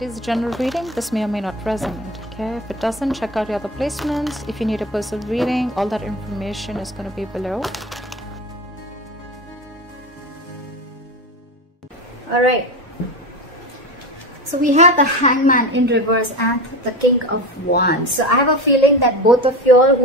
It is a general reading. This may or may not resonate. Okay, if it doesn't, check out your other placements. If you need a personal reading, all that information is going to be below. All right. So we have the Hangman in reverse and the King of Wands. So I have a feeling that both of y'all,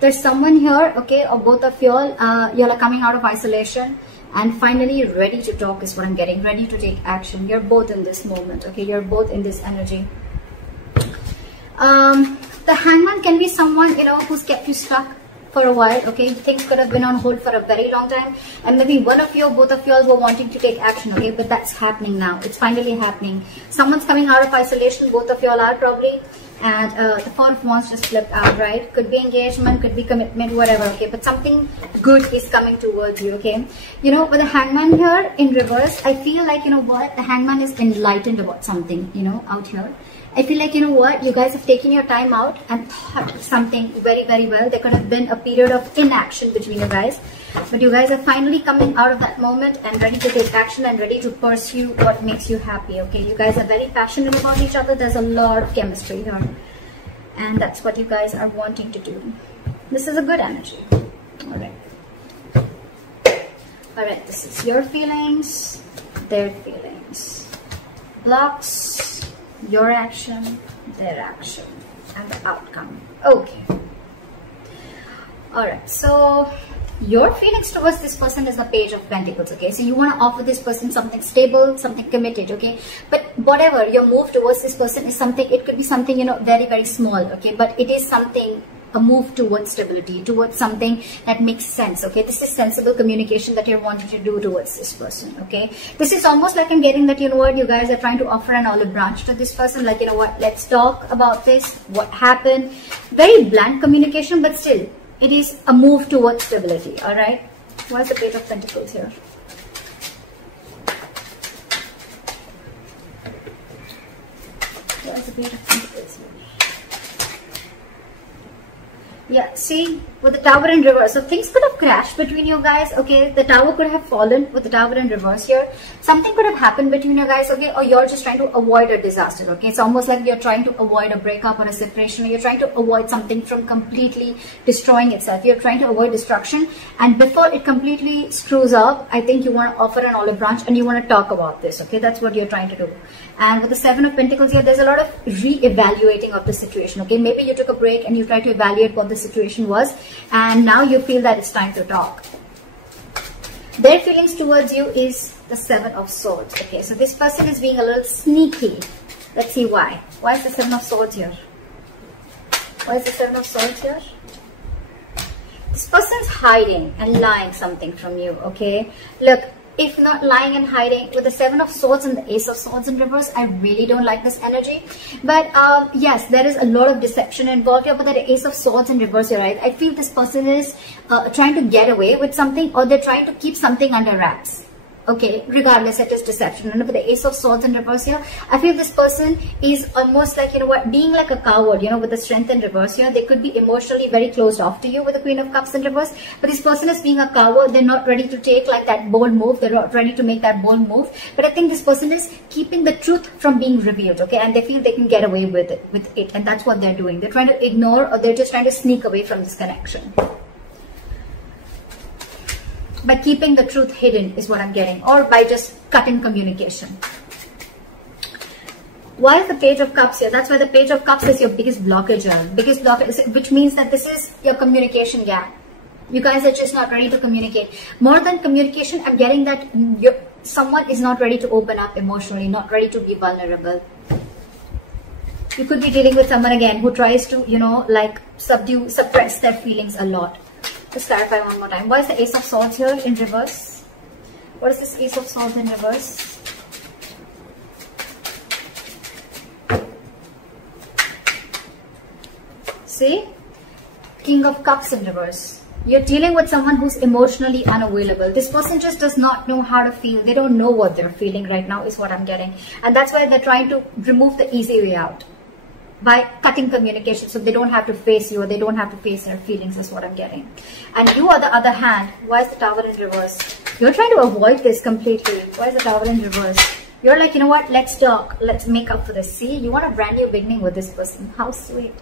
there's someone here, okay, or both of y'all, y'all are coming out of isolation and finally ready to talk is what I'm getting, ready to take action. You're both in this moment, okay, you're both in this energy. The Hangman can be someone, you know, who's kept you stuck for a while, okay. Things could have been on hold for a very long time, and maybe one of you or both of you all were wanting to take action, okay, but that's happening now. It's finally happening. Someone's coming out of isolation, both of you all are probably, and the Four of Wands just flipped out, right? Could be engagement, could be commitment, whatever, okay, but something good is coming towards you, okay. You know, with the Hangman here in reverse, I feel like, you know what, the Hangman is enlightened about something, you know, out here. I feel like, you know what, you guys have taken your time out and thought something very, very well. There could have been a period of inaction between you guys, but you guys are finally coming out of that moment and ready to take action and ready to pursue what makes you happy, okay. You guys are very passionate about each other. There's a lot of chemistry here, and that's what you guys are wanting to do. This is a good energy. All right, this is your feelings, their feelings, blocks, your action, their action, and the outcome. Okay. All right, so your feelings towards this person is the Page of Pentacles, okay. So you want to offer this person something stable, something committed, okay. But whatever your move towards this person is something, it could be something, you know, very, very small, okay, but it is something, a move towards stability, towards something that makes sense, okay. This is sensible communication that you're wanting to do towards this person, okay. This is almost like I'm getting that, you know what, you guys are trying to offer an olive branch to this person, like, you know what, let's talk about this, what happened. Very blunt communication, but still it is a move towards stability. All right, what's the Page of Pentacles here? What's the Page of Pentacles here? Yeah, see, with the Tower in reverse, so things could have crashed between you guys, okay. The Tower could have fallen with the Tower in reverse here. Something could have happened between you guys, okay, or you're just trying to avoid a disaster, okay. It's almost like you're trying to avoid a breakup or a separation, or you're trying to avoid something from completely destroying itself. You're trying to avoid destruction, and before it completely screws up, I think you want to offer an olive branch and you want to talk about this, okay. That's what you're trying to do. And with the Seven of Pentacles here, there's a lot of re-evaluating of the situation, okay. Maybe you took a break and you tried to evaluate what the situation was, and now you feel that it's time to talk. Their feelings towards you is the Seven of Swords, okay. So this person is being a little sneaky. Let's see why. Why is the Seven of Swords here? Why is the Seven of Swords here? This person's hiding and lying something from you, okay. Look, if not lying and hiding, with the Seven of Swords and the Ace of Swords in reverse, I really don't like this energy. But yes, there is a lot of deception involved here. But the Ace of Swords in reverse, you're right. I feel this person is trying to get away with something, or they're trying to keep something under wraps. Okay, regardless, it is deception. And with the Ace of Swords in reverse here, I feel this person is almost like, you know what, being like a coward, you know, with the Strength in reverse here. They could be emotionally very closed off to you with the Queen of Cups in reverse. But this person is being a coward. They're not ready to take like that bold move. They're not ready to make that bold move. But I think this person is keeping the truth from being revealed, okay? And they feel they can get away with it. And that's what they're doing. They're trying to ignore, or they're just trying to sneak away from this connection. By keeping the truth hidden is what I'm getting, or by just cutting communication. Why is the Page of Cups here? That's why the Page of Cups is your biggest blockage, which means that this is your communication gap. You guys are just not ready to communicate. More than communication, I'm getting that someone is not ready to open up emotionally, not ready to be vulnerable. You could be dealing with someone again who tries to, you know, like suppress their feelings a lot. Let's clarify one more time. Why is the Ace of Swords here in reverse? What is this Ace of Swords in reverse? See? King of Cups in reverse. You're dealing with someone who's emotionally unavailable. This person just does not know how to feel. They don't know what they're feeling right now is what I'm getting. And that's why they're trying to remove the easy way out by cutting communication, so they don't have to face you, or they don't have to face their feelings is what I'm getting. And you, on the other hand, why is the Tower in reverse? You're trying to avoid this completely. Why is the Tower in reverse? You're like, you know what, let's talk, let's make up for this. See, you want a brand new beginning with this person. How sweet.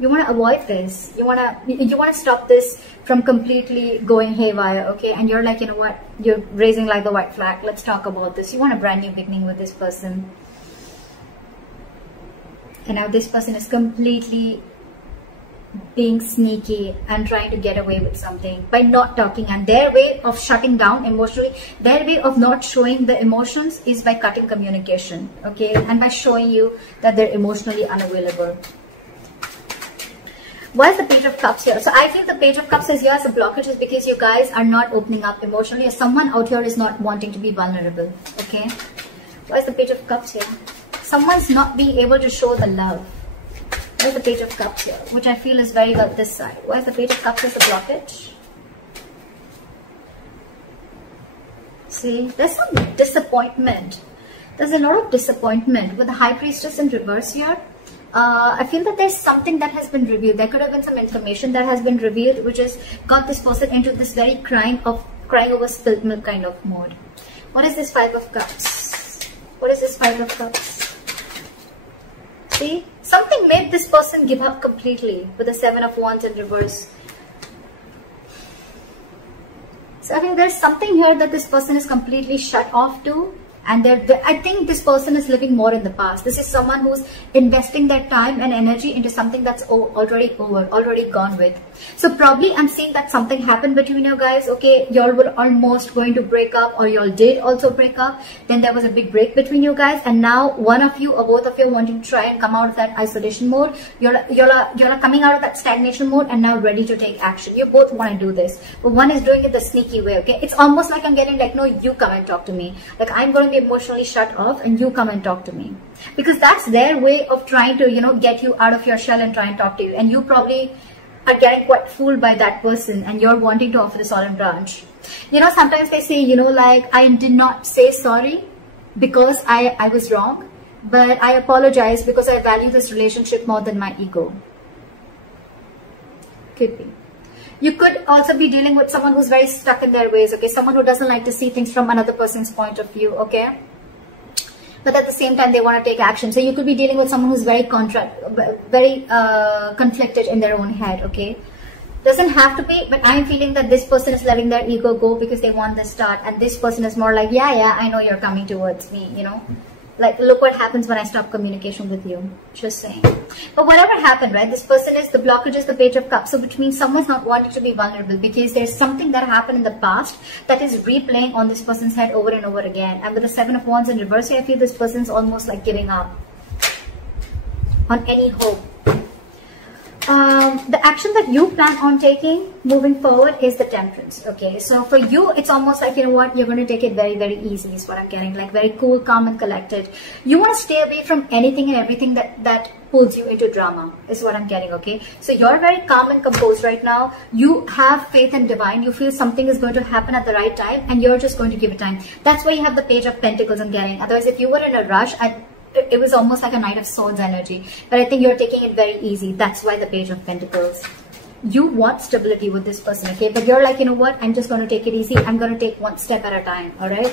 You want to avoid this. You want to stop this from completely going haywire, okay? And you're like, you know what, you're raising like the white flag. Let's talk about this. You want a brand new beginning with this person. And now this person is completely being sneaky and trying to get away with something by not talking, and their way of shutting down emotionally, their way of not showing the emotions is by cutting communication, okay, and by showing you that they're emotionally unavailable. Why is the Page of Cups here? So I feel the Page of Cups is here as a blockage is because you guys are not opening up emotionally, or someone out here is not wanting to be vulnerable, okay? Why is the Page of Cups here? Someone's not being able to show the love. Why is the Page of Cups here? Which I feel is very well this side. Why is the Page of Cups as a blockage? See, there's some disappointment. There's a lot of disappointment with the High Priestess in reverse here. I feel that there's something that has been revealed. There could have been some information that has been revealed, which has got this person into this very crying over spilled milk kind of mode. What is this Five of Cups? What is this Five of Cups? See, something made this person give up completely with the Seven of Wands in reverse. So I think there's something here that this person is completely shut off to. And I think this person is living more in the past. This is someone who's investing their time and energy into something that's already over, already gone with. So probably I'm seeing that something happened between you guys. Okay, y'all were almost going to break up, or y'all did also break up. Then there was a big break between you guys, and now one of you or both of you wanting to try and come out of that isolation mode. You're coming out of that stagnation mode and now ready to take action. You both want to do this, but one is doing it the sneaky way. Okay, it's almost like I'm getting like, no, you come and talk to me. Like I'm going to be emotionally shut off and you come and talk to me, because that's their way of trying to, you know, get you out of your shell and try and talk to you. And you probably are getting quite fooled by that person, and you're wanting to offer this olive branch. You know, sometimes they say, you know, like, I did not say sorry because I was wrong, but I apologize because I value this relationship more than my ego. Could be. You could also be dealing with someone who's very stuck in their ways, okay? Someone who doesn't like to see things from another person's point of view, okay? But at the same time, they want to take action. So you could be dealing with someone who's very conflicted in their own head, okay? Doesn't have to be, but I'm feeling that this person is letting their ego go because they want this start. And this person is more like, yeah, I know you're coming towards me, you know? Like, look what happens when I stop communication with you. Just saying. But whatever happened, right? This person is, the blockage is the Page of Cups. So which means someone's not wanting to be vulnerable because there's something that happened in the past that is replaying on this person's head over and over again. And with the Seven of Wands in reverse, I feel this person's almost like giving up on any hope. The action that you plan on taking moving forward is the Temperance, okay? So for you, it's almost like, you know what, you're going to take it very, very easy is what I'm getting, like very cool, calm and collected. You want to stay away from anything and everything that pulls you into drama is what I'm getting, okay? So you're very calm and composed right now. You have faith in divine. You feel something is going to happen at the right time and you're just going to give it time. That's why you have the Page of Pentacles I'm getting. Otherwise, if you were in a rush, it was almost like a Knight of Swords energy. But I think you're taking it very easy. That's why the Page of Pentacles. You want stability with this person, okay? But you're like, you know what? I'm just going to take it easy. I'm going to take one step at a time, all right?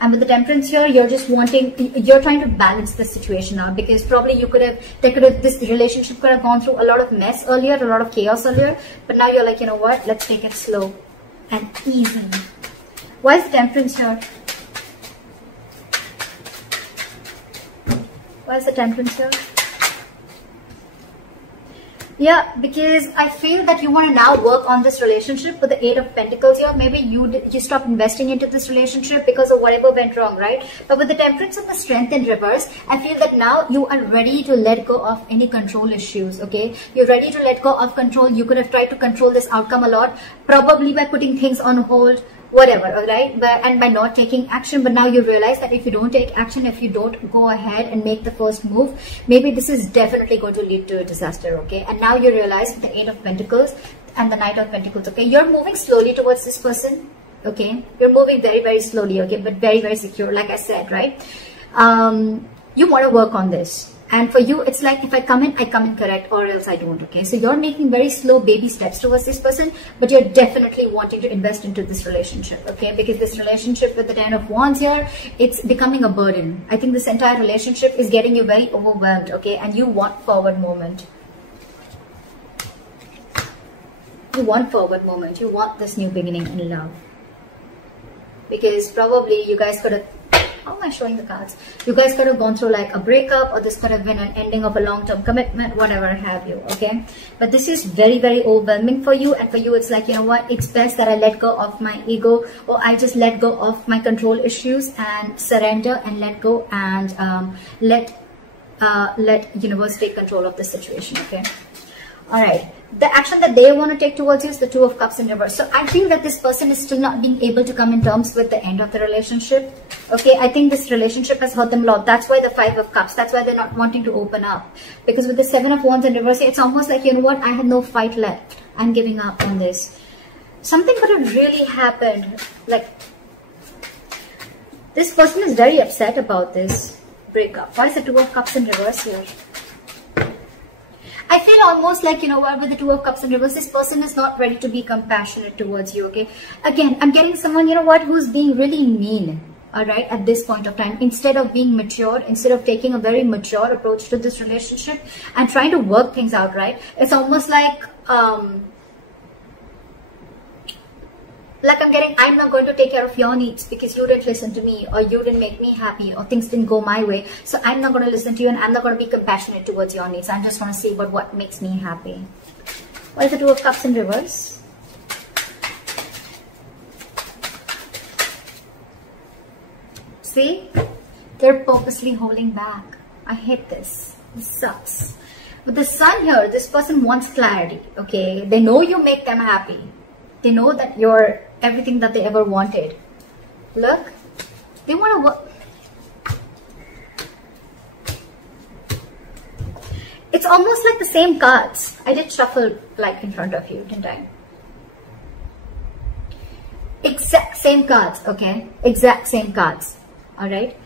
And with the Temperance here, you're just wanting, you're trying to balance the situation out, because probably this relationship could have gone through a lot of mess earlier, a lot of chaos earlier. But now you're like, you know what? Let's take it slow and easy. Why is the Temperance here? Why is the Temperance here? Yeah, because I feel that you want to now work on this relationship with the Eight of Pentacles here. Maybe you stopped investing into this relationship because of whatever went wrong, right? But with the Temperance and the Strength in reverse, I feel that now you are ready to let go of any control issues, okay? You're ready to let go of control. You could have tried to control this outcome a lot, probably by putting things on hold, whatever, all right? And by not taking action. But now you realize that if you don't take action, if you don't go ahead and make the first move, maybe this is definitely going to lead to a disaster, okay? And now you realize the Eight of Pentacles and the Knight of Pentacles, okay? You're moving slowly towards this person, okay? You're moving very, very slowly, okay? But very, very secure, like I said, right? You want to work on this. And for you, it's like, if I come in correct, or else I don't, okay? So you're making very slow baby steps towards this person, but you're definitely wanting to invest into this relationship, okay? Because this relationship with the Ten of Wands here, it's becoming a burden. I think this entire relationship is getting you very overwhelmed, okay? And you want forward movement. You want forward movement. You want this new beginning in love. Because probably you guys could have, how am I showing the cards? You guys could have gone through like a breakup, or this could have been an ending of a long-term commitment, whatever have you, okay? But this is very, very overwhelming for you. And for you, it's like, you know what? It's best that I let go of my ego, or I just let go of my control issues and surrender and let go, and let universe take control of the situation, okay? All right. The action that they want to take towards you is the Two of Cups in reverse. So I think that this person is still not being able to come in terms with the end of the relationship. Okay, I think this relationship has hurt them a lot. That's why the Five of Cups. That's why they're not wanting to open up. Because with the Seven of Wands in reverse, it's almost like, you know what, I have no fight left. I'm giving up on this. Something could have really happened. Like, this person is very upset about this breakup. Why is the Two of Cups in reverse here? I feel almost like, you know what, with the Two of Cups in reverse, this person is not ready to be compassionate towards you, okay? Again, I'm getting someone, you know what, who's being really mean, all right, at this point of time. Instead of being mature, instead of taking a very mature approach to this relationship and trying to work things out, right? It's almost like I'm not going to take care of your needs because you didn't listen to me, or you didn't make me happy, or things didn't go my way. So I'm not going to listen to you, and I'm not going to be compassionate towards your needs. I'm just going to see what makes me happy. What is the Two of Cups in reverse? See? They're purposely holding back. I hate this. This sucks. With the Sun here, this person wants clarity, okay? They know you make them happy. They know that you're everything that they ever wanted. Look, they want to work. It's almost like the same cards. I did shuffle like in front of you, didn't I? Exact same cards, okay? Exact same cards, all right?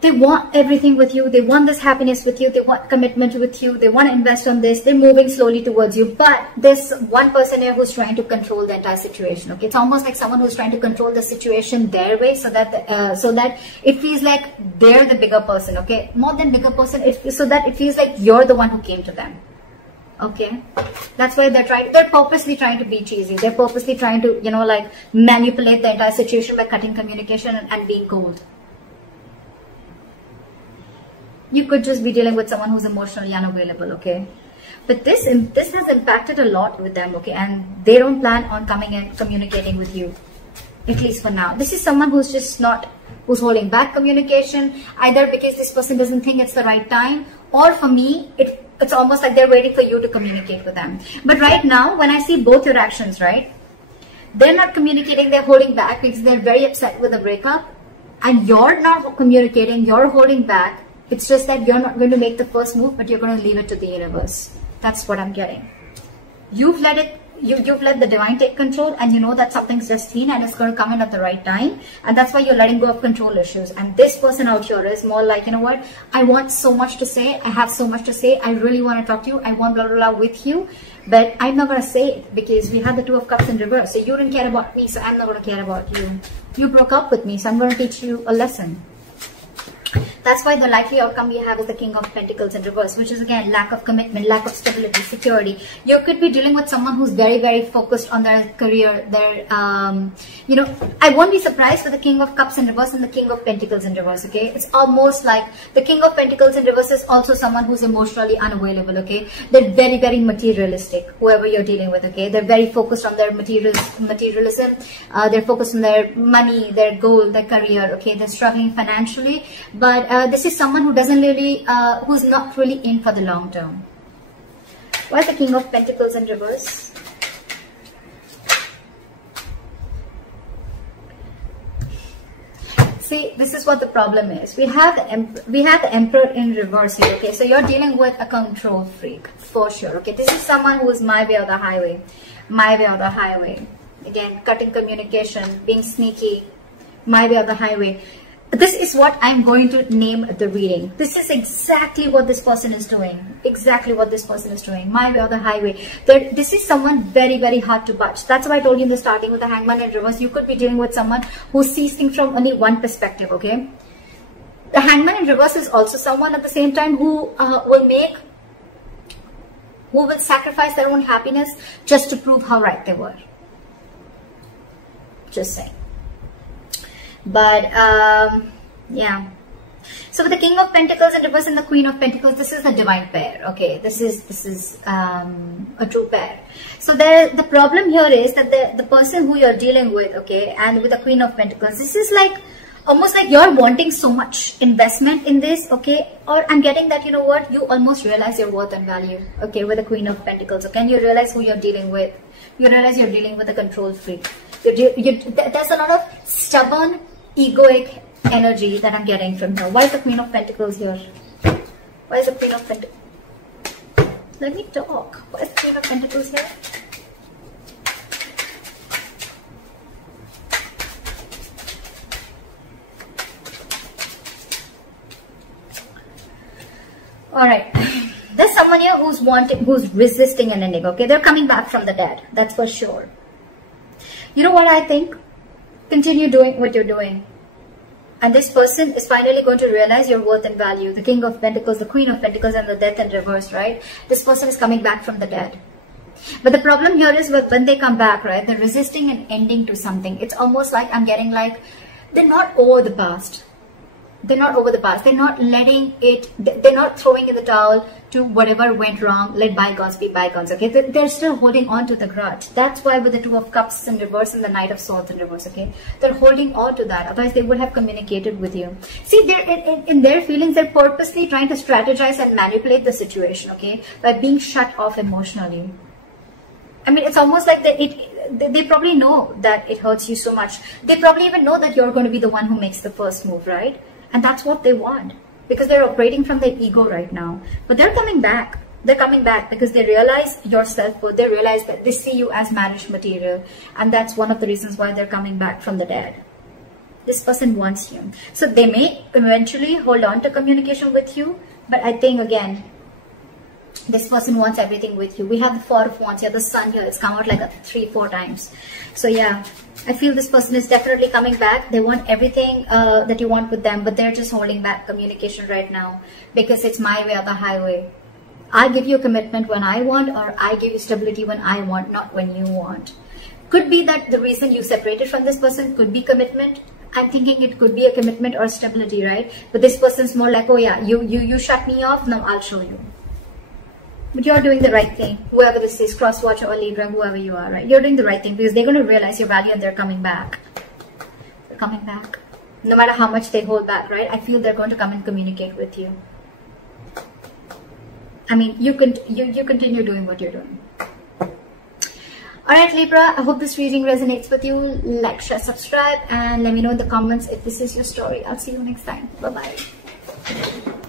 They want everything with you. They want this happiness with you. They want commitment with you. They want to invest on this. They're moving slowly towards you. But there's one person here who's trying to control the entire situation. Okay, it's almost like someone who's trying to control the situation their way, so that it feels like they're the bigger person. Okay, more than bigger person, so that it feels like you're the one who came to them. Okay, that's why they're purposely trying to be cheesy. They're purposely trying to, you know, like manipulate the entire situation by cutting communication and being cold. You could just be dealing with someone who's emotionally unavailable, okay? But this has impacted a lot with them, okay? And they don't plan on coming and communicating with you, at least for now. This is someone who's just who's holding back communication, either because this person doesn't think it's the right time, or for me, it's almost like they're waiting for you to communicate with them. But right now, when I see both your actions, right? They're not communicating, they're holding back because they're very upset with the breakup. And you're not communicating, you're holding back. It's just that you're not going to make the first move, but you're going to leave it to the universe. That's what I'm getting. You've let the divine take control, and you know that something's destined and it's going to come in at the right time. And that's why you're letting go of control issues. And this person out here is more like, you know what? I want so much to say. I have so much to say. I really want to talk to you. I want blah, blah, blah with you. But I'm not going to say it because we had the Two of Cups in reverse. So you didn't care about me, so I'm not going to care about you. You broke up with me, so I'm going to teach you a lesson. That's why the likely outcome we have is the King of Pentacles in reverse, which is again lack of commitment, lack of stability, security. You could be dealing with someone who's very, very focused on their career, their, you know, I won't be surprised with the King of Cups in reverse and the King of Pentacles in reverse, okay? It's almost like the King of Pentacles in reverse is also someone who's emotionally unavailable, okay? They're very, very materialistic, whoever you're dealing with, okay? They're very focused on their materialism. They're focused on their money, their goal, their career, okay? They're struggling financially, but this is someone who doesn't really, who's not really in for the long term. Why is the King of Pentacles in reverse? See, this is what the problem is. We have the Emperor in reverse here, okay? So you're dealing with a control freak, for sure, okay? This is someone who is my way or the highway. My way or the highway. Again, cutting communication, being sneaky, my way or the highway. this is what I'm going to name the reading. This is exactly what this person is doing. Exactly what this person is doing. My way or the highway. This is someone very, very hard to budge. That's why I told you in the starting with the Hangman in reverse. You could be dealing with someone who sees things from only one perspective, okay? The Hangman in reverse is also someone at the same time who will sacrifice their own happiness just to prove how right they were. Just saying. But yeah, so with the King of Pentacles in reverse and the Queen of Pentacles, this is the divine pair. Okay, this is a true pair. So the problem here is that the person who you're dealing with, okay, and with the Queen of Pentacles, this is like almost like you're wanting so much investment in this, okay? Or I'm getting that, you know what, you almost realize your worth and value, okay, with the Queen of Pentacles, okay? And you realize who you're dealing with. You realize you're dealing with a control freak. There's a lot of stubborn, egoic energy that I'm getting from here. Why is the Queen of Pentacles here? Why is the Queen of Pentacles? Let me talk. Why is the Queen of Pentacles here? Alright. There's someone here who's resisting an ending, okay? They're coming back from the dead. That's for sure. You know what I think? Continue doing what you're doing. And this person is finally going to realize your worth and value. The King of Pentacles, the Queen of Pentacles, and the Death in reverse, right? This person is coming back from the dead. But the problem here is when they come back, right? They're resisting an ending to something. It's almost like I'm getting like, they're not over the past. They're not over the past. They're not letting it, they're not throwing in the towel to whatever went wrong. Let bygones be bygones, okay? They're still holding on to the grudge. That's why with the Two of Cups in reverse and the Knight of Swords in reverse, okay? They're holding on to that. Otherwise, they would have communicated with you. See, they're in their feelings, they're purposely trying to strategize and manipulate the situation, okay? By being shut off emotionally. I mean, it's almost like they probably know that it hurts you so much. They probably even know that you're going to be the one who makes the first move, right? And that's what they want, because they're operating from their ego right now. But they're coming back. They're coming back because they realize your self-worth. They realize that they see you as marriage material. And that's one of the reasons why they're coming back from the dead. This person wants you. So they may eventually hold on to communication with you. But I think, again, this person wants everything with you. We have the Four of Wands here, the Sun here. It's come out like 3-4 times. So yeah, I feel this person is definitely coming back. They want everything that you want with them, but they're just holding back communication right now because it's my way or the highway. I give you a commitment when I want, or I give you stability when I want, not when you want. Could be that the reason you separated from this person could be commitment. I'm thinking it could be a commitment or stability, right? But this person's more like, oh yeah, you shut me off, now I'll show you. But you're doing the right thing. Whoever this is, cross-watcher or Libra, whoever you are, right? You're doing the right thing because they're going to realize your value and they're coming back. They're coming back. No matter how much they hold back, right? I feel they're going to come and communicate with you. I mean, you continue doing what you're doing. Alright, Libra, I hope this reading resonates with you. Like, share, subscribe, and let me know in the comments if this is your story. I'll see you next time. Bye-bye.